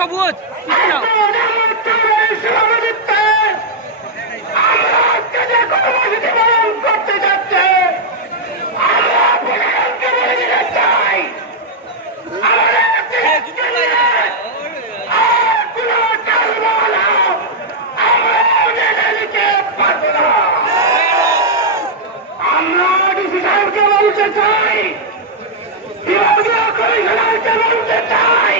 সবুজ করতে যাচ্ছে আমরা ডিসি সাহেবকে বলতে চাই, বিভাগীয় কমিশনারকে বলতে চাই,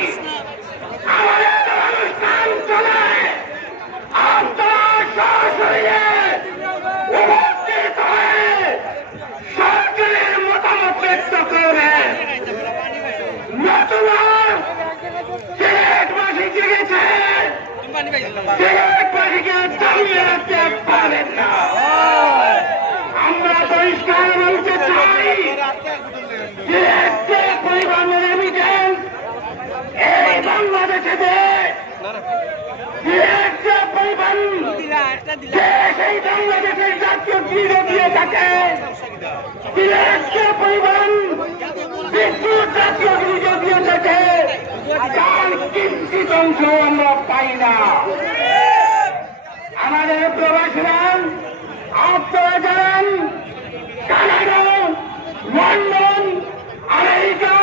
আমাদের অনুষ্ঠান চলে আপনারা সরাসরি উপস্থিত হয়ে সরকারের মতামত ব্যক্ত করবেন। নতুবা সিলেটবাসী জেগেছে, সিলেটবাসীকে দাঁড়িয়ে রাখতে পারেন না। আমরা পরিষ্কার বলতে চাই, সিলেটকে পরিবহনের রেমিটেন্স এই বাংলাদেশে সিলেটকে পরিবহন সেই বাংলাদেশের জাতীয় গৃহ দিয়ে থাকে, সিলেটকে পরিবহন বিদ্যুৎ জাতীয় গৃহ দিয়ে থাকে, তার কিঞ্চিত অংশ আমরা পাই না। আমাদের প্রবাসীরা আপনারা জানেন কানাডা, লন্ডন, আমেরিকা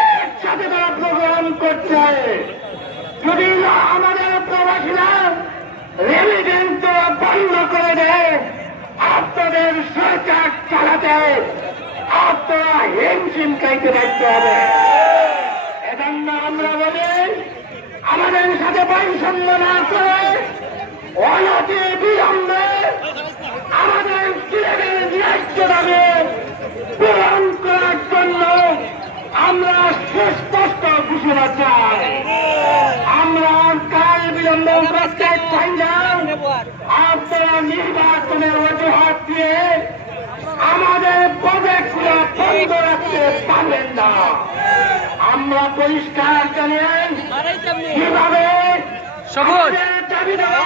এর সাথে তারা প্রোগ্রাম করছে। যদি আমাদের প্রবাসীরা রেমিটেন্স বন্ধ করে দেয়, আপনাদের সরকার চালাতে আপনারা হিমশিম খাইতে দেখতে হবে। এজন্য আমরা বলি, আমাদের সাথে বৈষম্য না করে অনতি বিলম্বে আমাদের সিলেটের ন্যায্য দাবি পূরণ করার জন্য আমরা সুস্পষ্ট ঘোষণা চাই। আমরা কাল বিলম্বে প্রত্যেক পাঞ্জাব আপনারা নির্বাচনের অজুহাত দিয়ে আমাদের প্রজেক্টগুলো বন্ধ রাখতে পারবেন না। আমরা পরিষ্কার জানেন কিভাবে সবুজ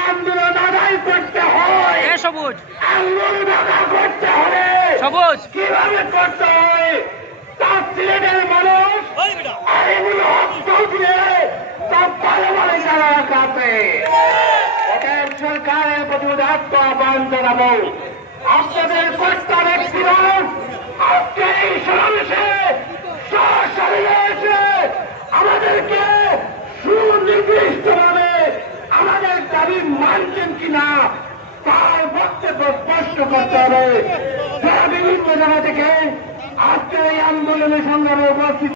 আন্দোলন আদায় করতে হয়, সবুজ আন্দোলন আদায় করতে হবে, সবুজ কিভাবে করতে হয় তা সিলেটের মানুষ এগুলো চৌধুরী সব ভালো ভালো জানা রাখা আছে। অতএব সরকারের প্রতি উদাত্ত আহ্বান জানাবো, আপনাদের কর্তা ব্যক্তিরা আজকে এই সমাবেশে সশরীরে এসে আমাদেরকে সুনির্দিষ্টভাবে আমাদের দাবি মানছেন কিনা তার বক্তব্য স্পষ্ট করতে হবে। যারা বিভিন্ন জায়গা থেকে আজকে এই আন্দোলনের সংগ্রামে উপস্থিত